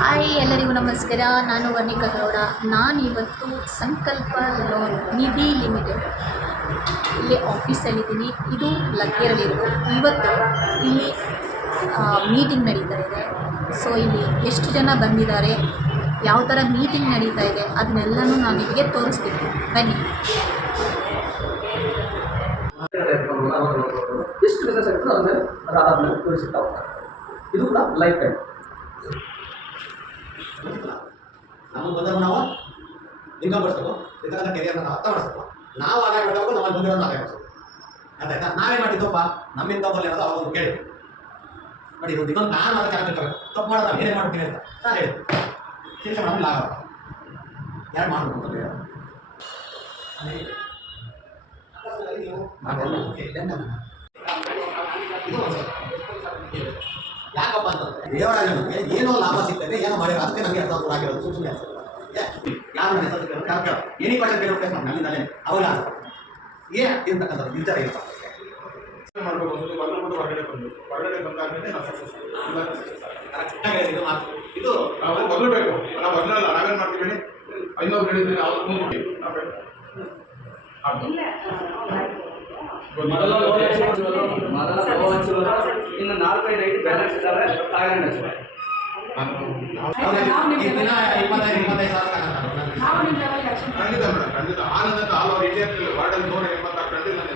Hi ಎಲ್ಲರಿಗೂ ನಮಸ್ಕಾರ. ನಾನು ವರ್ಣಿಕಾ ಗೌಡ ನಾನಿವತ್ತು ಸಂಕಲ್ಪ ಲೋನ್ ನಿಧಿ ಲಿಮಿಟೆಡ್ ಇಲ್ಲಿ ಆಫೀಸಲ್ಲಿದ್ದೀನಿ ಇದು ಲಗ್ಗೆರಲ್ಲಿರೋದು ಇವತ್ತು ಇಲ್ಲಿ ಮೀಟಿಂಗ್ ನಡೀತಾ ಇದೆ. ಸೊ ಇಲ್ಲಿ ಎಷ್ಟು ಜನ ಬಂದಿದ್ದಾರೆ, ಯಾವ ಥರ ಮೀಟಿಂಗ್ ನಡೀತಾ ಇದೆ, ಅದನ್ನೆಲ್ಲನೂ ನಾನು ನಿಮಗೆ ತೋರಿಸ್ತೀನಿ. ಬನ್ನಿ. ಎಷ್ಟು ಬಿಸ್ನೆಸ್ ಆಗ್ತದೆ ಅದಾದ್ಮೇಲೆ ತೋರಿಸುತ್ತಾ ಹೋಗ್ತಾರೆ. ಇದು ಕೂಡ ಲೈಫ್ ಟೈಮ್ ನಮಗೆ ಬಂದವರು ನಾವು ಇನ್ಕಮ್ ಬರ್ಸ್ಬೇಕು ಇರ್ತಕ್ಕಂಥ ಕೆರಿಯರ್ನ ನಾವು ಅರ್ಥ ಮಾಡಿಸ್ಬೇಕು. ನಾವು ಆದಾಯ ಮಾಡಬೇಕು ನಮ್ಮಲ್ಲಿ ಬಂದಿರೋದು ಆದಾಯ ಮಾಡಿಸ್ಬೇಕು. ಅದಾಯ್ತಾ ನಾವೇನು ಮಾಡಿದ್ದಪ್ಪ ನಮ್ಮಿಂದ ಅವಾಗ ಒಂದು ಕೇಳಿ. ಬಟ್ ಇದು ಇನ್ನೊಂದು ನಾನು ಅದಕ್ಕೆ ತಿಳ್ಕೊಬೇಕು ತಪ್ಪು ಮಾಡೋದು ನಾವು ಏನೇ ಮಾಡ್ತೀವಿ ಅಂತ ನಾನು ಹೇಳ್ತೀನಿ ಶಿಕ್ಷಣ ನಮ್ಗೆ ಲಾಭ ಯಾರು ಮಾಡಬೇಕು ಅಂತ ಹೇಳಿ ನೀವು ಮಾಡ್ಬೋದು. ಓಕೆ, ಇದು ಒಂದು. ಯಾಕಪ್ಪ ಅಂತಂದ್ರೆ ದೇವರಾಜನಿಗೆ ಏನೋ ಲಾಭ ಸಿಗ್ತದೆ ಏನೋ ಮಾಡಿರೋ ಅದಕ್ಕೆ ನಮಗೆ ಅರ್ಥ ಆಗಿರೋದು ಸುಮ್ಮನೆ ಯಾರು ನನ್ನ ಹೆಸರು ಕರ್ಕ ಏನಿ ಕ್ವಶನ್ ಕೇಳೋ ಕೇಸ್ ನನ್ನಿಂದಲೇ ಅವಾಗ ಏನು ಇರ್ತಕ್ಕಂಥದ್ದು ವಿಚಾರ ಇರ್ತಾರೆ ಮಾಡಬೇಕು ಹೊರಗಡೆ ಬಂದು. ಹೊರಗಡೆ ಬಂದಾದ್ಮೇಲೆ ನಾವು ಸಕ್ಸಸ್ ಕರೆಕ್ಟಾಗಿ ಹೇಳಿದ್ದು ಮಾತು. ಇದು ನಾವು ನಾವೇನು ಮಾಡ್ತೀವಿ ಇನ್ನೊಬ್ರು ಹೇಳಿದ್ರೆ ನಾವು ಮೊದಲ ಮೊದಲ ಇನ್ನು ನಾಲ್ಕೈದು ಐದು ಬ್ಯಾಲೆನ್ಸ್ ಇದ್ದಾವೆ ತಾಯ್ಲೆಂಡ್ ತಗೊಂಡು ಖಂಡಿತ. ಮೇಡಮ್ ಖಂಡಿತ. ಆನಂದ ಆಲ್ ಓವರ್ ಇಂಡಿಯಾ ವಾರ್ಡಲ್ಲಿ ನೂರ ಎಂಬತ್ತಾರು ಗಂಟೆ ನಾನು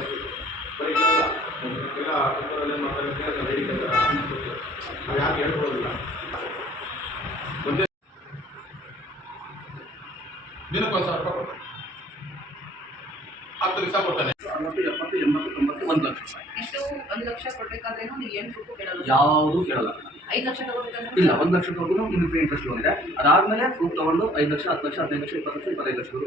ಬರೀ ಇಲ್ಲ ಎಲ್ಲ ಪೇಪರಲ್ಲಿ ಏನು ಮಾಡ್ತಾರೆ? ಅಂತ ಹೇಳಿ ಲೇಡಿ ಕೇಳ್ತಾರೆ ನಾವು ಯಾಕೆ ಹೇಳ್ಕೊಡೋದಿಲ್ಲ ಒಂದೇ ದಿನಕ್ಕೆ ಒಂದು ಸಾವಿರ ರೂಪಾಯಿ ಕೊಡ್ತಾರೆ. ಹತ್ತು ದಿವಸ ಕೊಡ್ತಾನೆ. ಎಂಬತ್ತು ತೊಂಬತ್ತು ಒಂದು ಲಕ್ಷ. ರೂಪಾಯಿ ಎಷ್ಟು? ಒಂದು ಲಕ್ಷ ಕೊಡ್ಬೇಕಾದ್ರೇನು ನೀವು ಏನು ಕೇಳಲ್ಲ. ಯಾವುದೂ ಕೇಳಲ್ಲ. ಐದು ಲಕ್ಷ ತಗೋಬೇಕಂದ್ರೆ ಇಲ್ಲ ಒಂದು ಲಕ್ಷದವರೆಗೂ ನಿಮಗೆ ಫ್ರೀ ಇಂಟ್ರೆಸ್ಟ್ ಲೋನ್ ಇದೆ. ಅದಾದಮೇಲೆ ಪ್ರೂಫ್ ತೊಗೊಂಡು ಐದು ಲಕ್ಷ ಹತ್ತು ಲಕ್ಷ ಹದಿನೈದು ಲಕ್ಷ ಇಪ್ಪತ್ತು ಲಕ್ಷ ಇಪ್ಪತ್ತೈದು ಲಕ್ಷದವರೆಗೂ